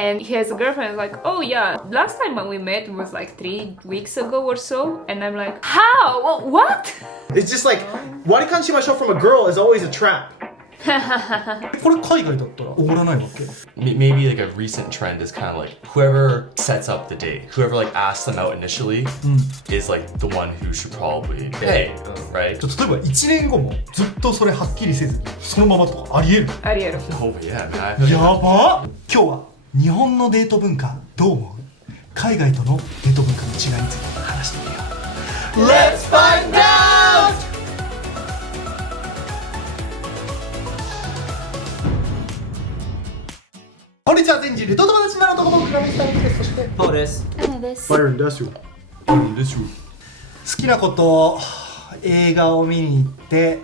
And his girlfriend is like, oh yeah, last time when we met was like 3 weeks ago or so. And I'm like, how? What? It's just like, warikan shimashou from a girl is always a trap. これ海外だったらおごらないわけ Maybe like a recent trend is kind of like whoever sets up the date, whoever like asks them out initially is like the one who should probably pay, right? 例えば1年後もずっとそれはっきりせずそのままとかありえるありえる。Oh yeah, man. I feel やばっ今日は日本のデート文化どう思う海外とのデート文化の違いについて話してみよう Let's find out! こんにちは全人類と友達になる男の倉光さんですそしてそうです。アナです。 Byronですよ。好きなこと映画を見に行って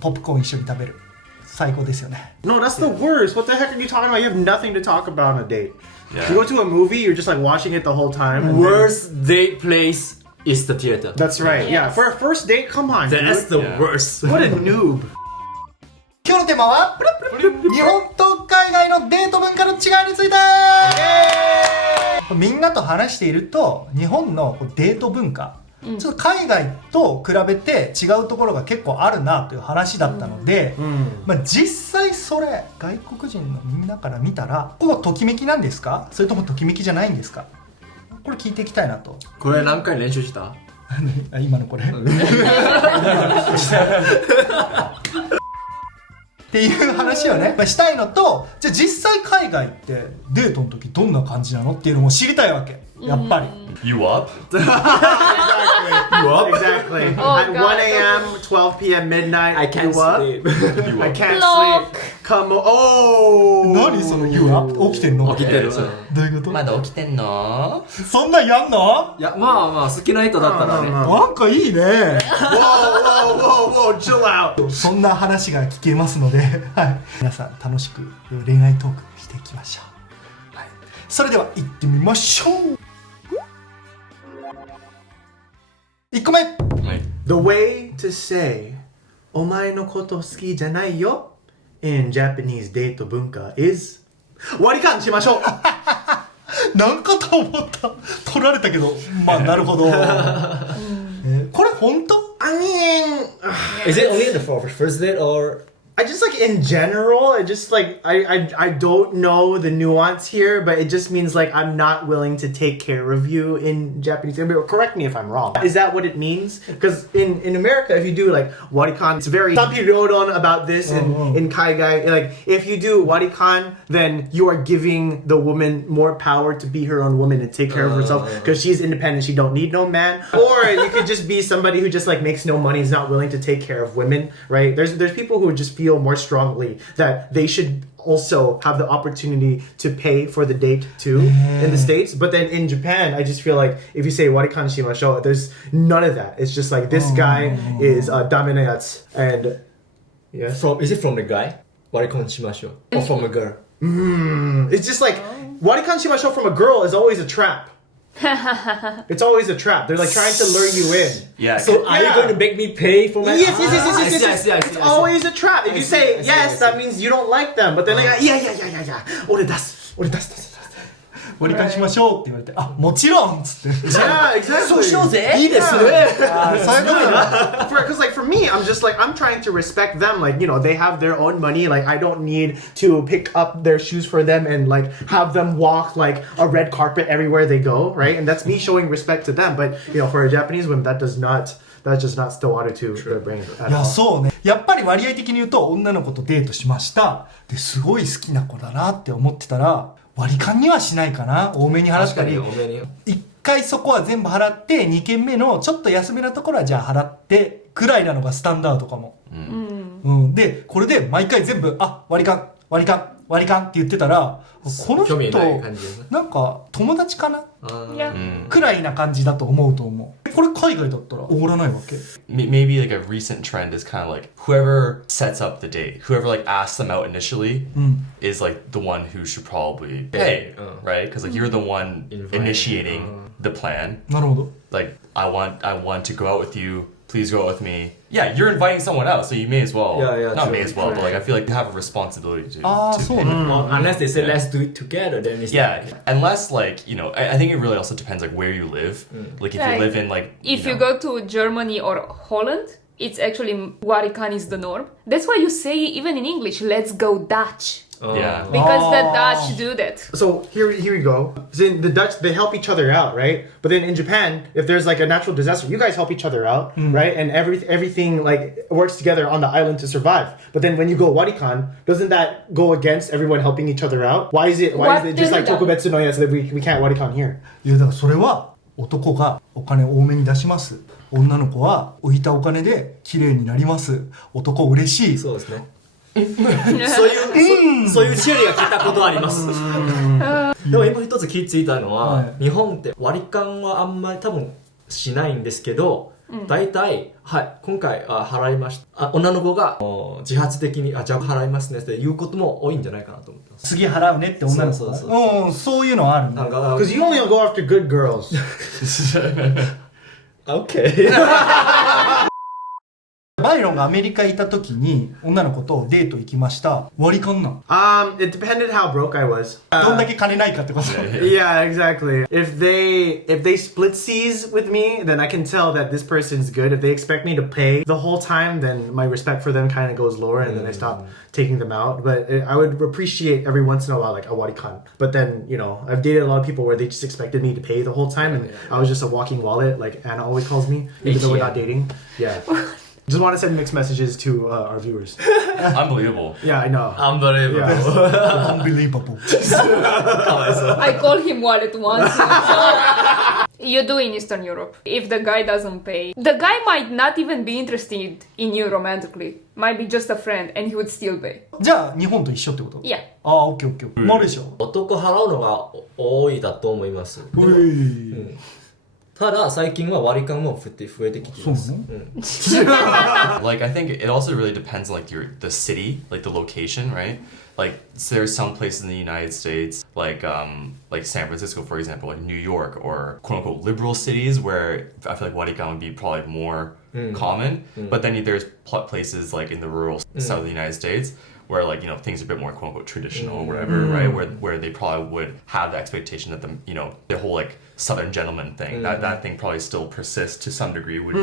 ポップコーン一緒に食べる最高ですよね No, that's the worst. What the heck are you talking about? You have nothing to talk about on a date. Yeah. You go to a movie, you're just like watching it the whole time. and then- Worst date place is the theater. That's right. Yeah. Yes. For a first date, come on. That's dude. the Yeah. worst. What a noob. 今日のテーマは日本と海外のデート文化の違いについてみんなと話していると日本のデート文化、ちょっと海外と比べて違うところが結構あるなという話だったので、まあ、実際それ外国人のみんなから見たらここときめきなんですかそれともときめきじゃないんですかこれ聞いていきたいなとこれ何回練習した？あ今のこれっていう話をね、まあ、したいのとじゃあ実際海外ってデートの時どんな感じなのっていうのも知りたいわけやっぱり You up? Exactly. Oh, At God. 1 a.m., 12 p.m., midnight. I can't you up? sleep. You I up? can't Block. sleep. Come on. Oh! 何その You up? 起きてんの起きてる。そうどういうことまだ起きてんのそんなんやんのいや、まあまあ好きな人だったらね。なんかいいね Whoa, whoa, whoa, whoa, chill out. そんな話が聞けますので、はい、皆さん楽しく恋愛トークしていきましょう、はい、それでは行ってみましょう1個目 The way to say お前のこと好きじゃないよ in Japanese デート文化 is 割り勘しましょうなんかと思った取られたけどまあなるほど、これ本当 I mean Is it only the first date or? I just like in general, I just like I don't know the nuance here, but it just means like I'm not willing to take care of you in Japanese. Correct me if I'm wrong. Is that what it means? Because in America, if you do like warikan, it's very tapirodon about this in Kaigai. Like if you do warikan, then you are giving the woman more power to be her own woman and take care of herself because she's independent. She don't need no man. Or you could just be somebody who just like makes no money, is not willing to take care of women, right? There's people who just feel more strongly that they should also have the opportunity to pay for the date too in the States. But then in Japan, I just feel like if you say warikan shimashou, there's none of that. It's just like this guy is dame na yatsu. And yeah. Is it from the guy? Warikon shimashou. Or from a girl? It's just like warikan shimashou from a girl is always a trap. It's always a trap. They're like trying to lure you in. Yeah. So are you going to make me pay for my? Yes. I see. It's always a trap. If you say yes, that means you don't like them. But then like, yeah. 俺出す。割り勘しましょうって言われてあもちろんっつって Yeah, exactly. そうしようぜ。いいですね。そういうことだ Because like for me, I'm just like I'm trying to respect them. Like they have their own money. Like I don't need to pick up their shoes for them and like have them walk like a red carpet everywhere they go, right? And that's me showing respect to them. But for a Japanese woman, that does not. That's just not still water to their brain at いや all. そうねやっぱり割合的に言うと女の子とデートしましたですごい好きな子だなって思ってたら割り勘にはしないかな多めに払ったり確かに多めに1回そこは全部払って2軒目のちょっと安めなところはじゃあ払ってくらいなのがスタンダードかも、でこれで毎回全部割り勘って言ってたらこの人興味ない感じですねなんか友達かな Yeah. くらいな感じだと思うと思うこれ海外だったらおごらないわけ Maybe like a recent trend is kind of like whoever sets up the date, whoever like asks them out initially is like the one who should probably pay, right? Because like you're the one initiating the plan. なるほど Like I want to go out with you. Please go out with me. yeah, you're inviting someone else, so you may as well. Yeah, not true. may as well, but like I feel like you have a responsibility to. そう pay. ね Well, unless they say let's do it together, then it's Yeah, unless like I think it really also depends like where you live. Like if Like, you live in like If you go to Germany or Holland, it's actually Warikan is the norm. That's why you say even in English, let's go Dutch. yeah. Because the Oh. Dutch do that. So here we go. So in the Dutch, they help each other out, right? But then in Japan, if there's like a natural disaster, you guys help each other out, right? And everything like works together on the island to survive. But then when you go warikan, doesn't that go against everyone helping each other out? Why is it just like tokubetsu no ya so that we can't warikan here? いやだからそれは男がお金多めに出します、女の子は置いたお金で綺麗になります、男嬉しい。そうですね。そういうシェリが聞いたことあります。でも今一つ気づいたのは、はい日本って割り勘はあんまり多分しないんですけど、大体、はい、今回払いました。女の子が自発的にじゃあ払いますねって言うことも多いんじゃないかなと思ってます。次払うねって女の子がそういうのはあるなんか Because you only go after good girls. OK バイロンがアメリカにいた時に女の子とデート行きました、割り勘なん、It depended how broke I was. どんだけ金ないかってこと。 Yeah, exactly. If they split seas with me, then I can tell that this person's good. If they expect me to pay the whole time, then my respect for them kind of goes lower, and then I stop taking them out. But I would appreciate every once in a while like a warikan. But then I've dated a lot of people where they just expected me to pay the whole time, and I was just a walking wallet, like Anna always calls me, even though we're not dating. Yeah. Just want to send mixed messages to our viewers. Unbelievable. Yeah, I know. Unbelievable Unbelievable. I call him wallet once. So you do in Eastern Europe. If the guy doesn't pay, the guy might not even be interested in you romantically. Might be just a friend, and he would still pay. じゃあ日本と一緒ってこと？ Yeah. ああ、オッケーオッケー。マレーシア。男払うのが多いだと思います。うい。ただ最近は割り勘も増えてきてます。Like I think it also really depends on like the city, like the location, right? Like so there's some places in the United States, like San Francisco, for example, like New York, or quote unquote liberal cities where I feel like warikan would be probably more common. But then there's places like in the rural south of the United States where like things are a bit more quote unquote traditional or whatever, right? Where they probably would have the expectation that the whole like Southern gentleman thing, that thing probably still persists to some degree. Would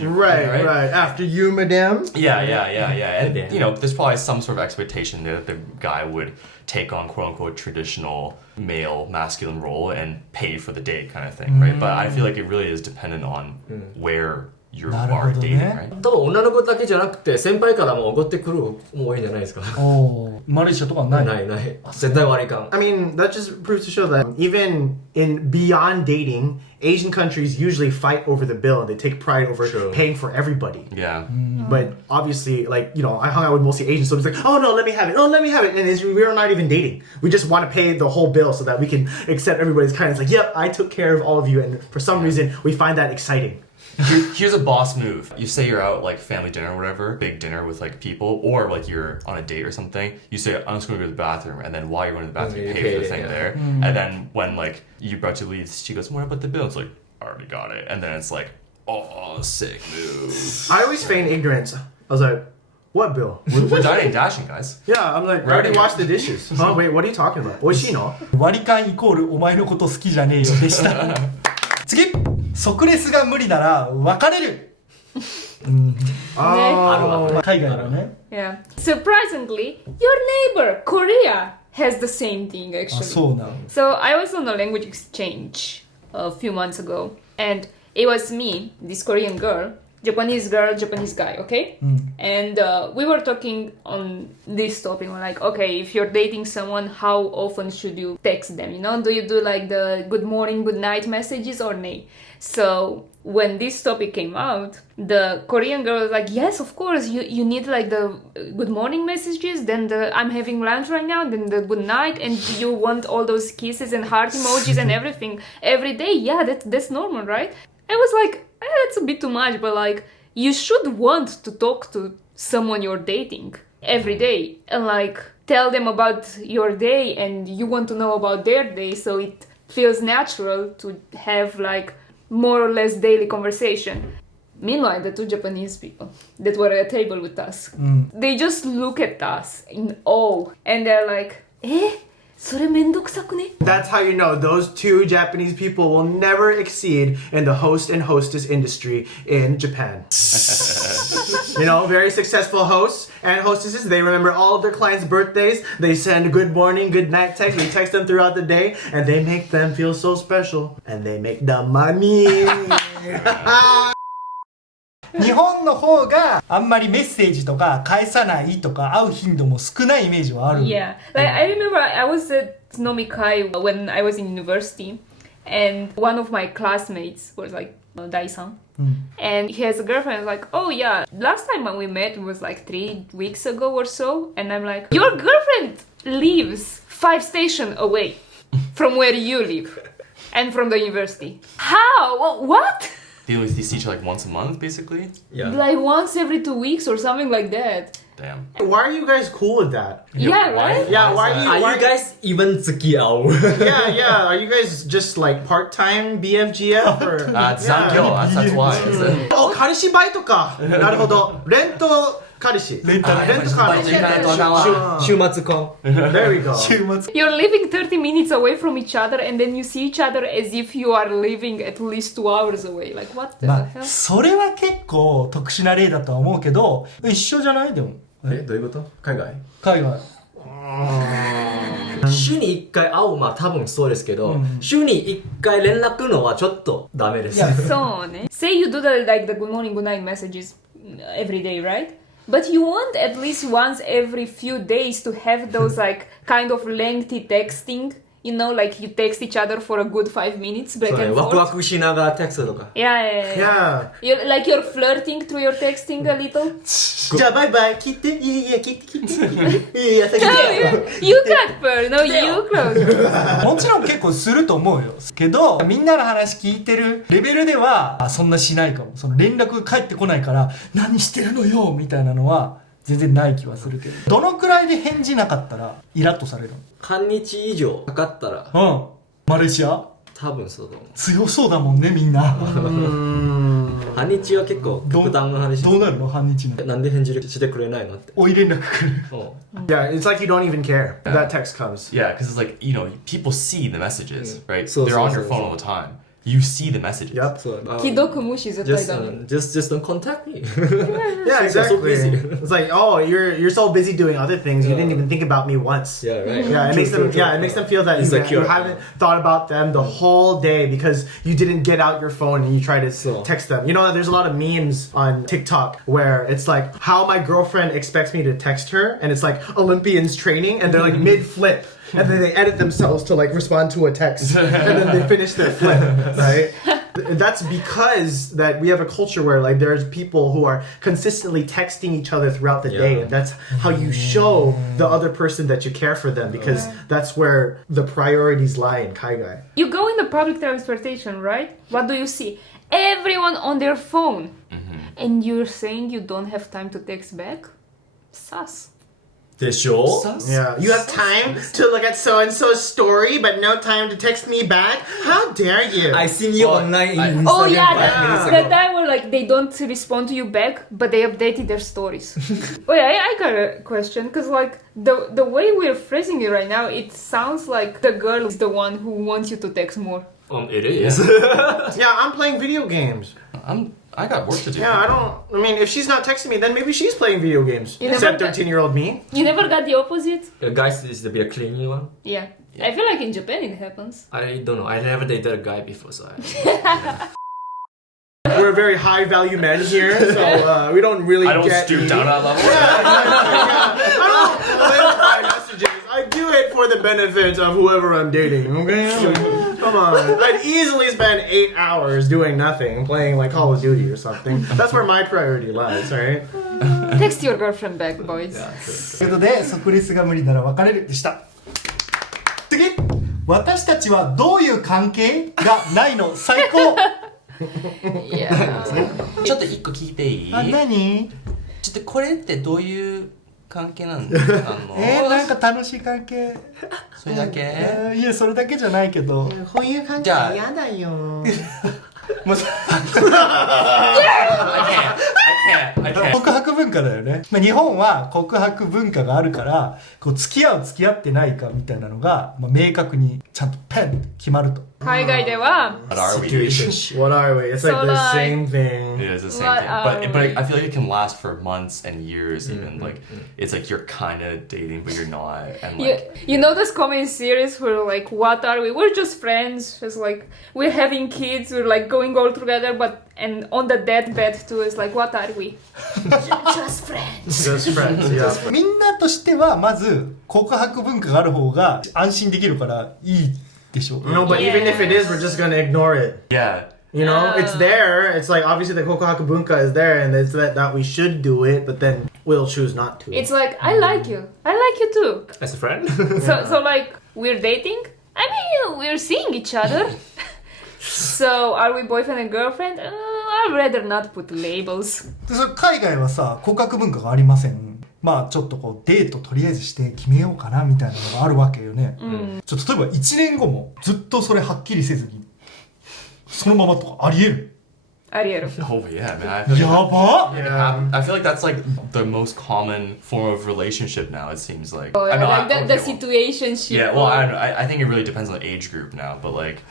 you Right. After you, madame. Yeah. And there's probably some sort of expectation that the guy would take on quote unquote traditional male masculine role and pay for the date kind of thing, right? But I feel like it really is dependent on where you are dating, right? 多分女の子だけじゃなくて先輩からもおごってくるも多いんじゃないですか。マレーシアとかはない。ない。絶対割り勘。I mean, that just proves to show that even in beyond dating, Asian countries usually fight over the bill and they take pride over paying for everybody. Yeah. But obviously, like, I hung out with mostly Asians, so it's like, oh no, let me have it. And we're not even dating. We just want to pay the whole bill so that we can accept everybody's kindness. Like, yep, I took care of all of you. And for some reason, we find that exciting. Here's a boss move. You say you're out like family dinner or whatever, big dinner with like people, or like you're on a date or something. You say, I'm just going to go to the bathroom, and then while you're going to the bathroom, you pay for the thing there. And then when like you're about to leave, she goes, what about the bill? It's like, I already got it. And then it's like, oh, sick move. I always feign ignorance. I was like, what bill? We're dining and dashing, guys. Yeah, I'm like, I already washed the dishes. Huh? Wait, what are you talking about? Oishino? 割り勘イコールお前のこと好きじゃねえよでした。次、即レスが無理なら別れる。海外のね。Yeah. Surprisingly, your neighbor Korea has the same thing あ、 actually. そうなの。 So I was on a language exchange a few months ago, and it was me, this Korean girl, Japanese girl, Japanese guy, okay? And we were talking on this topic, like, okay, if you're dating someone, how often should you text them? Do you do like the good morning, good night messages or nay? So when this topic came out, the Korean girl was like, yes, of course, you need like the good morning messages, then the I'm having lunch right now, then the good night, and you want all those kisses and heart emojis and everything every day. Yeah, that's normal, right? I was like, that's a bit too much, but like, you should want to talk to someone you're dating every day and like tell them about your day, and you want to know about their day, so it feels natural to have like more or less daily conversation. Meanwhile, the two Japanese people that were at a table with us, they just look at us in awe and they're like, それめんどくさくね? That's how you know those two Japanese people will never exceed in the host and hostess industry in Japan. You know, very successful hosts and hostesses, they remember all of their clients' birthdays. They send good morning, good night text. They text them throughout the day and they make them feel so special. And they make the money. 日本の方があんまりメッセージとか返さないとか会う頻度も少ないイメージはある。Yeah, like I remember I was at Nomikai when I was in university, and one of my classmates was like Dai-san, and he has a girlfriend. Like, oh yeah, last time when we met was like 3 weeks ago or so, and I'm like, your girlfriend lives 5 stations away from where you live, and from the university. How? What? They see each other like once a month, basically. Yeah. Like once every 2 weeks or something like that. Damn. Why are you guys cool with that? Yeah, right? Yeah, why is are Are you guys even 付き合う? Yeah. Are you guys just like part-time BFGF or? Zankyo, that's why. Oh, 彼氏バイトか。なるほど。レント彼氏。レント彼氏。週末婚。There we go. 週末 You're living 30 minutes away from each other and then you see each other as if you are living at least 2 hours away. Like, what the まあ hell? それは結構特殊な例だとは思うけど一緒じゃないでもどういうこと？海外？海外週に1回会う、まあ多分そうですけど、週に1回連絡のはちょっとダメです。So, say you do like the good morning, good night messages every day, right? But you want at least once every few days to have those like kind of lengthy texting. You know, like you text each other for a good 5 minutes back そうね、 and ワクワ forth. クしながらテクストとか。 Yeah. Yeah. You're flirting through your texting a little. じゃあバイバイ。切って。いや切って。いや先 No, に。you cut first. No, you close. もちろん結構すると思うよけどみんなの話聞いてるレベルではそんなしないかもその連絡が返ってこないから何してるのよみたいなのは全然ない気はするけどどのくらいで返事なかったらイラッとされる半日以上かかったらのマレーシア多分そうだ思う。強そうだもんねみんな半日は結構極端な話。どうなるの半日のなんで返事してくれないのって。追い連絡来るYeah, it's like you don't even care. That text comes. Yeah, because it's like, you know, people see the messages, right? So- They're so- on your so- phone so. all the time. You see the messages. Yep. そう。既読無視絶対ダメ。 Just don't contact me. Yeah, exactly. So busy. It's like, oh, you're so busy doing other things. You didn't even think about me once. Yeah, right. Yeah, it makes them. Yeah, it makes them feel that you Insecure. haven't thought about them the whole day because you didn't get out your phone and you try to So. text them. You know, there's a lot of memes on TikTok where it's like how my girlfriend expects me to text her, and it's like Olympians training, and they're like mid flip. And then they edit themselves to like respond to a text, and then they finish their flip, right? That's because that we have a culture where like there's people who are consistently texting each other throughout the day, and that's how you show the other person that you care for them because that's where the priorities lie in Kaigai. You go in the public transportation, right? What do you see? Everyone on their phone. And you're saying you don't have time to text back? Sus. でしょ? Yeah, you have time to look at so and so's story, but no time to text me back. How dare you? I seen you online in Instagram Oh 5 yeah, minutes that ago. time where like they don't respond to you back, but they updated their stories. Wait, I got a question, because like the way we're phrasing it right now, it sounds like the girl is the one who wants you to text more. It is. Yeah, I'm playing video games. I got work to do. Yeah, I mean, if she's not texting me, then maybe she's playing video games. You Except never- 13-year-old me. You never got the opposite? Guys is the be a clingy one. Yeah. I feel like in Japan it happens. I don't know. I never dated a guy before, so I... We're very high-value men here, so we don't really I don't get... stoop down that level. I don't clarify messages. I do it for the benefit of whoever I'm dating, okay? Come on. I'd easily spend 8 hours doing nothing, playing like Call of Duty or something. That's where my priority lies, alright? Text your girlfriend back, boys. ということで即レスが無理なら別れるでした次私たちはどういう関係がないの最高 Yeah. ちょっと一個聞いていい？あ何ちょっとこれってどういう関係なんですか？なんか楽しい関係それだけ？いやそれだけじゃないけどこういう感じじゃあ嫌だよ。もうI can't. 告白文化だよね。まあ日本は告白文化があるから、こう付き合う付き合ってないかみたいなのが、まあ、明確にちゃんとペンって決まると。海外では What are we? Situationship. What are we? It's So like the like- same thing. It is the same What thing, are but we? I feel like it can last for months and years. Even like it's like you're kind of dating, but you're not. And like you know this comedy series where like what are we? We're just friends. Just like we're having kids. We're like going all together. But and on the deathbed too is like what are we? Just friends. Just friends, yeah. みんなとしてはまず告白文化がある方が安心できるからいいでしょう。 No, but even if it is, we're just gonna ignore it. yeah, You know, it's there. It's like obviously the kokohaku bunka is there, and it's that we should do it, but then we'll choose not to. It's like I like you. I like you too. As a friend? So like we're dating. I mean we're seeing each other. So are we boyfriend and girlfriend? I'd rather not put labels. でそれ海外はさ告白文化がありません。まあちょっとこうデートとりあえずして決めようかなみたいなのがあるわけよね。ちょっと例えば1年後もずっとそれはっきりせずにそのままとかありえる。 Ariel. oh yeah, man. I feel やば Yeah. I feel like that's like the most common form of relationship now. It seems like. Oh, I mean, like the okay, well, situationship. yeah, well, I don't know. I think it really depends on the age group now, but like,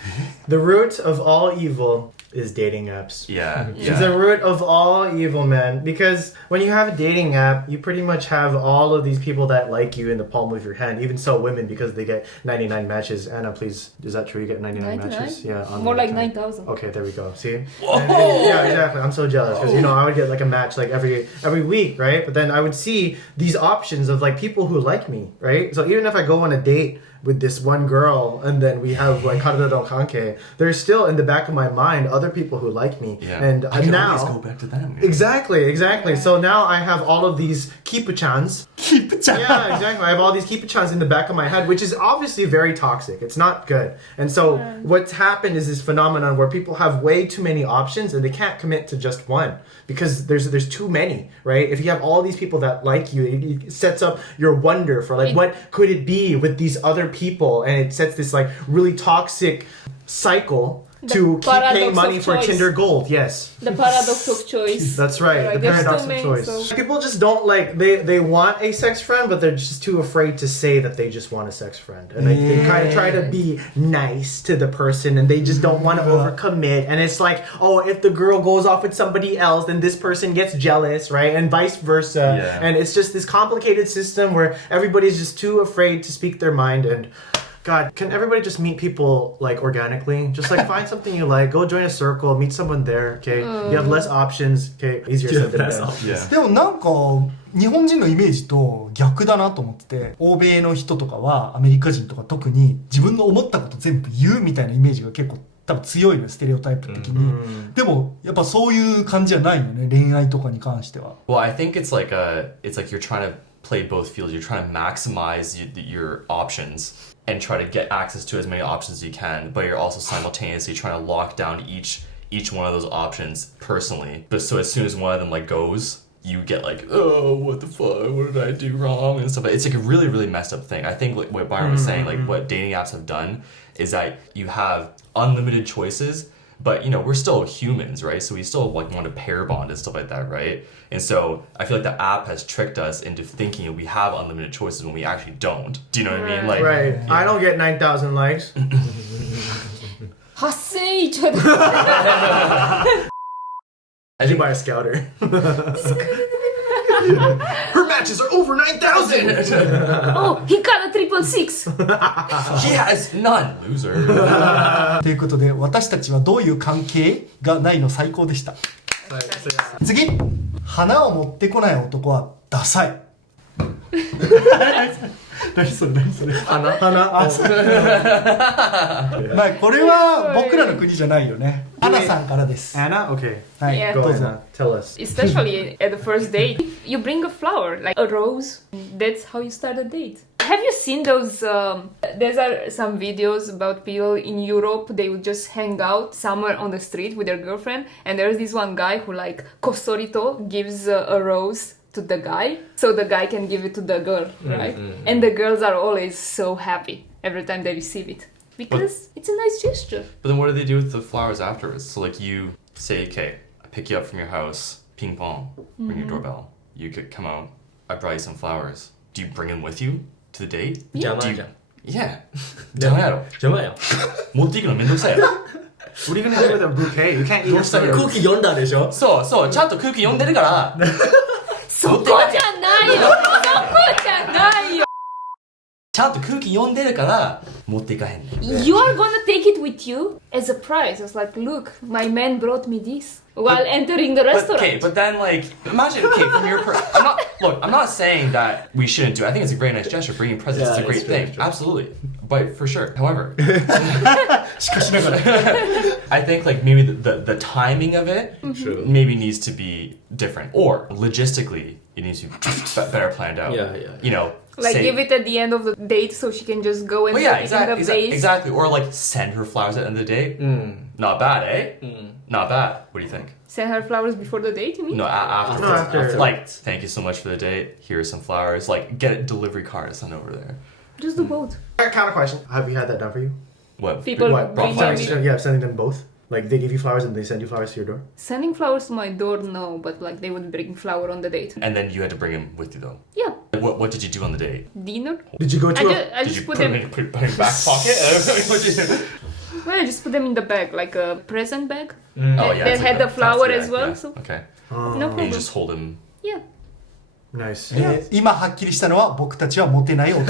The root of all evil is dating apps. yeah, It's the yeah. root of all evil, man. Because when you have a dating app, you pretty much have all of these people that like you in the palm of your hand. Even so, women, because they get 99 matches. Anna, please, is that true? You get 99 matches? Yeah. on More the like time. 9,000. Okay, there we go. See? Yeah, exactly. I'm so jealous because you know I would get like a match like every week, right? But then I would see these options of like people who like me, right? So even if I go on a date with this one girl and then we have like karada no kanke, there's still in the back of my mind other people who like me. Yeah. And I can now always go back to them. Yeah. Exactly. So now I have all of these kipa-chans. キープちゃん。 Yeah, exactly. I have all these kipa-chans in the back of my head, which is obviously very toxic. It's not good. And so what's happened is this phenomenon where people have way too many options and they can't commit to just one because there's too many, right? If you have all these people that like you, it sets up your wonder for like what could it be with these other people, and it sets this like really toxic cycle to keep paradox paying of money for choice. Tinder Gold. Yes. The paradox of choice. That's right. Like, The there's paradox too of many, choice. so- People just don't like they want a sex friend, but they're just too afraid to say that they just want a sex friend, and they kind of try to be nice to the person, and they just don't want to overcommit. And it's like, oh, if the girl goes off with somebody else, then this person gets jealous, right? And vice versa. Yeah. And it's just this complicated system where everybody's just too afraid to speak their mind. And God, can everybody just meet people like organically? Just like find something you like, go join a circle, meet someone there, okay? You have less options, okay? Easier said than done. Yeah. でもなんか日本人のイメージと逆だなと思ってて、欧米の人とかはアメリカ人とか特に自分の思ったこと全部言うみたいなイメージが結構多分強いのよ、ステレオタイプ的に。でもやっぱそういう感じじゃないよね、恋愛とかに関しては。 Well, I think it's like you're trying to play both fields. You're trying to maximize your options and try to get access to as many options as you can, but you're also simultaneously trying to lock down each one of those options personally. But so as soon as one of them like goes, you get like, oh, what the fuck? What did I do wrong? And stuff. It's like a really, really messed up thing. I think like what Byron was saying, like what dating apps have done is that you have unlimited choices, but you know, we're still humans, right? So we still like want to pair bond and stuff like that, right? And so I feel like the app has tricked us into thinking we have unlimited choices when we actually don't. Do you know what I mean? Like, Right. I don't get 9,000 likes. 8000以上だ。 I should buy a scouter. Her matches are over 9,000! Oh, he got a 666. she has none, loser. ということで私たちはどういう関係がないの最高でした。次、花を持ってこない男はダサい。何それ何それ。花あ、そうまあこれは僕らの国じゃないよね。アナさんからです。 Anna? Okay. はい、 Yeah. Go, どうぞ。 Anna. Tell us. Especially at the first date, you bring a flower, like a rose. That's how you start a date. Have you seen those? There are some videos about people in Europe. They would just hang out somewhere on the street with their girlfriend, and there's this one guy who, like, kosorito gives a rose to the guy, so the guy can give it to the girl, right? And the girls are always so happy every time they receive it. because it's a nice gesture. But then what do they do with the flowers afterwards? So like you say, okay, I pick you up from your house, ping pong, ring your doorbell. You could come out, I brought you some flowers. Do you bring them with you to the date? 邪魔 Do じ you... ゃん Yeah. 邪魔やろ。邪魔やん持っていくのめんどくさいやろ。 What are you gonna do with a bouquet? You can't eat a flower. 空気読んだでしょそうそう、ちゃんと空気読んでるから。そこじゃないよ。そこじゃないよ。ちゃんと空気読んでるから持っていかへんねん。 You are gonna take it with you as a prize. It's like, look, my man brought me this while entering the But, restaurant. okay, but then like imagine okay from your I'm not saying that we shouldn't do it. I think it's a very nice gesture. Bringing presents is a great thing. Absolutely. But for sure. However, しかしながら I think like maybe the timing of it True. maybe needs to be different, or logistically it needs to be better planned out. Yeah, yeah. You know, Like say, give it at the end of the date so she can just go and well, yeah, put it in the vase. exactly. Or like send her flowers at the end of the day. Not bad, eh? Not bad. What do you think? Send her flowers before the date, you mean? No, after. No, after. Like, thank you so much for the date. Here are some flowers. Like, get a delivery card to send over there. Just do both. Counter question. Have you had that done for you? What? People What? bring Sending, me. yeah, sending them both. Like they give you flowers and they send you flowers to your door. Sending flowers to my door, no, but like they would bring flower on the date. And then you had to bring him with you though. Yeah, What did you do on the date? dinner. Did you go to I Did just you put put them. him in your back pocket? What'd you do? Well, I just put them in the bag, like a present bag. Oh yeah. That it's had like the flower yeah, as well, yeah. so Okay. no And you problem. just hold him. Yeah. Nice. 今はっきりしたのは僕たちはモテない男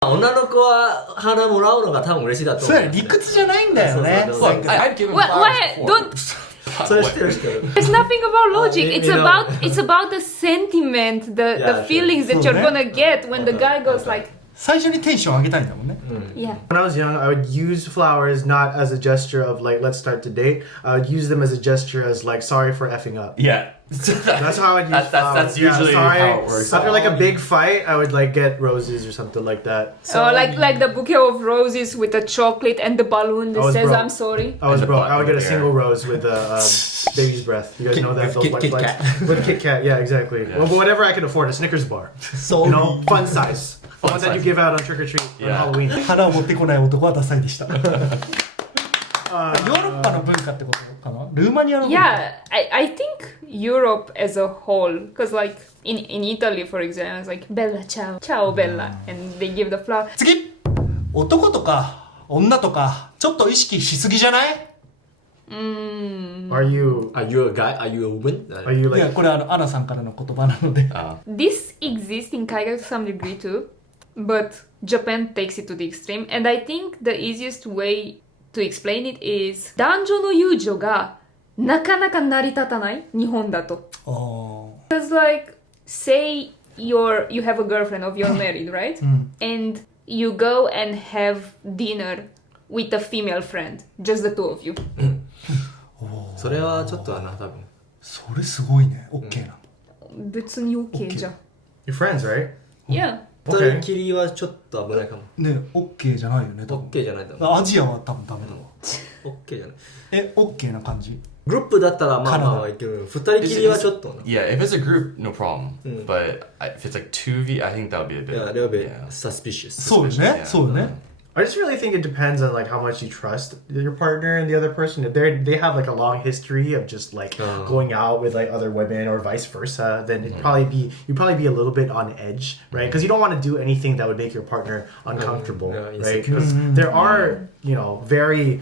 女の子は花もらうのが多分嬉しいだと思うそうや理屈じゃないんだよねそうそうそう Look, I've given What? flowers What? before. Don't. それ知ってる知ってる It's nothing about logic. It's you know. about the sentiment, the Yeah, feelings that sure. you're gonna get when the guy goes like, 最初にテンション上げたいんだもんね yeah. When I was young, I would use flowers not as a gesture of like let's start to date. I would use them as a gesture as like sorry for effing up. Yeah. That's how I would use That's flowers. usually sorry. how it works. After like a big fight, I would like get roses or something like that. Or like the bouquet of roses with the chocolate and the balloon that I was says broke. I'm sorry. I was And the broke. butt I would get a right single here. rose with a baby's breath. You guys know that With those Kit white Kat. flags? With Kit Kat, yeah, exactly. Yeah. Well, but whatever I could afford, a Snickers bar. So You know, fun size. The Fun one that you size. give out on trick or treat on Yeah. Halloween. 花を持ってこない男はダサいでしたヨーロッパの文化ってことかなルーマニアの文化 Yeah, I think Europe as a whole, because like in Italy, for example, it's like Bella, ciao, ciao, Bella, and they give the flower. 次男とか女とかちょっと意識しすぎじゃない Are you Are you a guy? Are you a woman? are you いや like これアナさんからの言葉なので This exists in Kaiga to some degree too, but Japan takes it to the extreme, and I think the easiest way to explain it is 男女の友情がなかなか成り立たない日本だと。あー Because like, say you have a girlfriend or you're married, right? And you go and have dinner with a female friend, just the two of you. それはちょっと多分それすごいね OK な別に OK じゃん。 your friends, right? Yeah. 一人きりはちょっと危ないかもね OK じゃないよね多分 OK じゃないだろアジアは多分ダメだわ OK じゃないえ OK な感じグループだったらまあまあいける二人きりはちょっとな Yeah, if it's a group, no problem. But if it's like 2v, I think that would be a bit. Yeah, a little bit yeah. suspicious そうよね Yeah. そうよね I just really think it depends on like how much you trust your partner and the other person. If they have like a long history of just like going out with like other women or vice versa, then you'd probably be a little bit on edge, right? Because you don't want to do anything that would make your partner uncomfortable, Yeah, right? Because there are very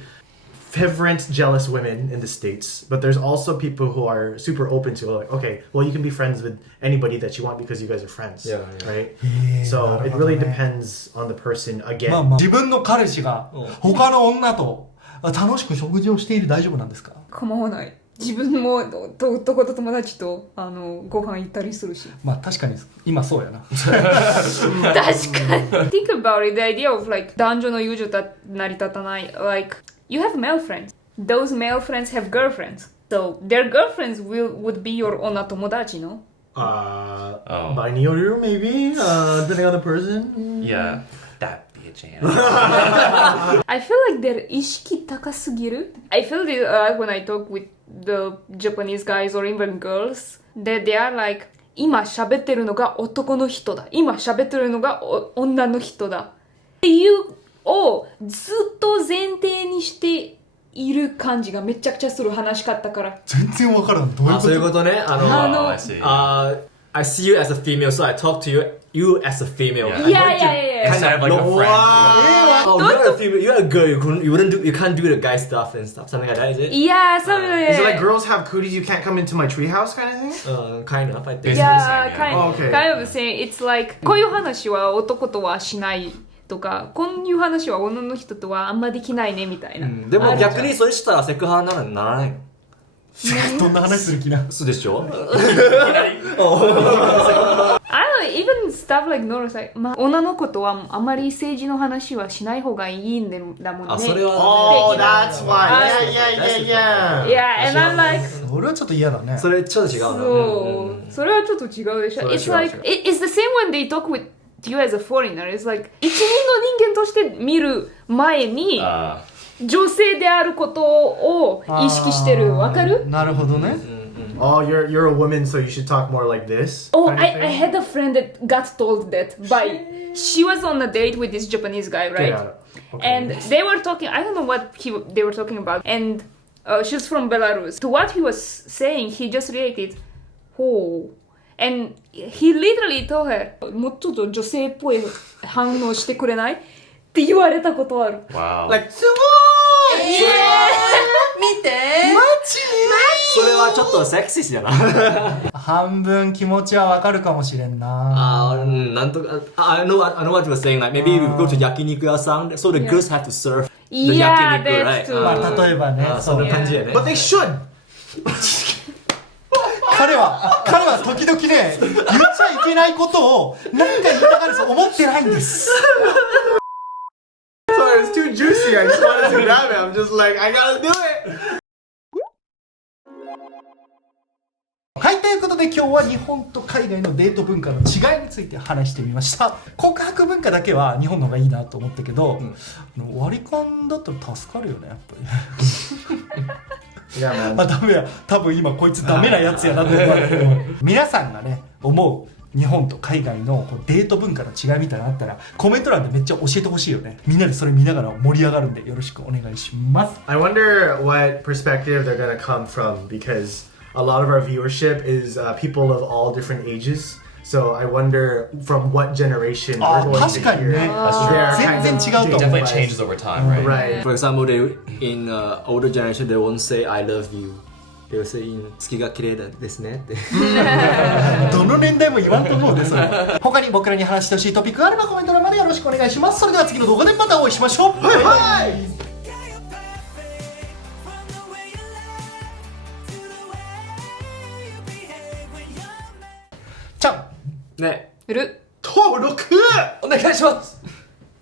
fervent, jealous women in the States, but there's also people who are super open to like, okay, well, you can be friends with anybody that you want because you guys are friends, Yeah, yeah. right? So it really depends on the person まあ again. まあ自分の彼氏が他の女と楽しく食事をしている大丈夫なんですか構わない。自分も男と友達とご飯行ったりするし。まあ確かに今そうやな確かに。Think about it, the idea of like 男女の友情が成り立たない。Like, you have male friends. Those male friends have girlfriends. So their girlfriends would be your 女友達, no? By Nioru, maybe, depending on the person. Yeah. That bitch, Anna. I feel like they're 意識高すぎる. I feel this when I talk with the Japanese guys or even girls, that they are like, 今喋ってるのが男の人だ。今喋ってるのが女の人だ。っていうずっと前提にしている感じがめちゃくちゃする話し方から。全然わからん。どういうこと？そういうことね。Oh, I see. I see you as a female, so I talk to you as a female. Yeah. Yeah. Kind of like a friend. Oh, you're a female. You're a girl. You can't do the guy stuff and stuff. Something like that, is it? Yeah, something like Is it that. like girls have cooties, you can't come into my treehouse kind of thing? Kind of, I think. Basically Yeah, saying, Oh, okay. kind of saying it's like こういう話は男とはしないとか、こういう話は女の人とはあんまできないねみたいな。でも逆にそれしたらセクハラならないの？どんな話する気な？そうでしょ？ I don't even stuff like no, like まあ女の子とはあまり政治の話はしない方がいいんだもんね。あ、それはね。Oh, that's why. Yeah. Yeah, and I'm like それはちょっと嫌だね。それちょっと違うな。そう、それはちょっと違うでしょ。それは違う It's like it's the same when they talk with you as a foreigner. It's like 一人の人間として見る前に女性であることを意識してる。わかる？なるほどね。Oh, you're a woman, so you should talk more like this. Oh, kind of I thing? had a friend that got told that by she was on a date with this Japanese guy, right? Yeah. Okay. And they were talking. I don't know what they were talking about. And she's from Belarus. To what he was saying, he just reacted, "Oh." And he literally told her, もうちょっと女性っぽい反応してくれないって言われたことある。 Wow. Like, 見てそれはちょっとセクシーじゃない？半分気持ちはわかるかもしれんな。なんとか、I know what you were saying. Like maybe we go to 焼肉屋さん、so the girls have to serve the 焼 Yeah, 肉、 that's right? true. まあ例えばね、そんな感じやね。 but they should. 彼は時々ね、言っちゃいけないことを何か言いたがると思ってないんです。 Sorry, it's too juicy. I just wanted to grab it. I'm just like, I gotta do it. はい、ということで今日は日本と海外のデート文化の違いについて話してみました。告白文化だけは日本の方がいいなと思ったけど、割り勘だったら助かるよね、やっぱり。Yeah, man. あ、ダメや。多分今こいつダメなやつやなと思われるけど、皆さんがね、思う日本と海外のこうデート文化の違いみたいなのあったらコメント欄でめっちゃ教えてほしいよね。みんなでそれ見ながら盛り上がるんでよろしくお願いします。 I wonder what perspective they're gonna come from because a lot of our viewership is people of all different ages. So I wonder from what generation we're going to 確かにね。 hear their kind of 全然違うと思う。 Definitely changes over time, right? Right. For example, in older generation, they won't say I love you. They will say 月が綺麗ですねって。どの年代も言わんと思うね、それ。他に僕らに話してほしいトピックがあればコメント欄までよろしくお願いします。それでは次の動画でまたお会いしましょう。バイバイ。ちゃん。ね。る。登録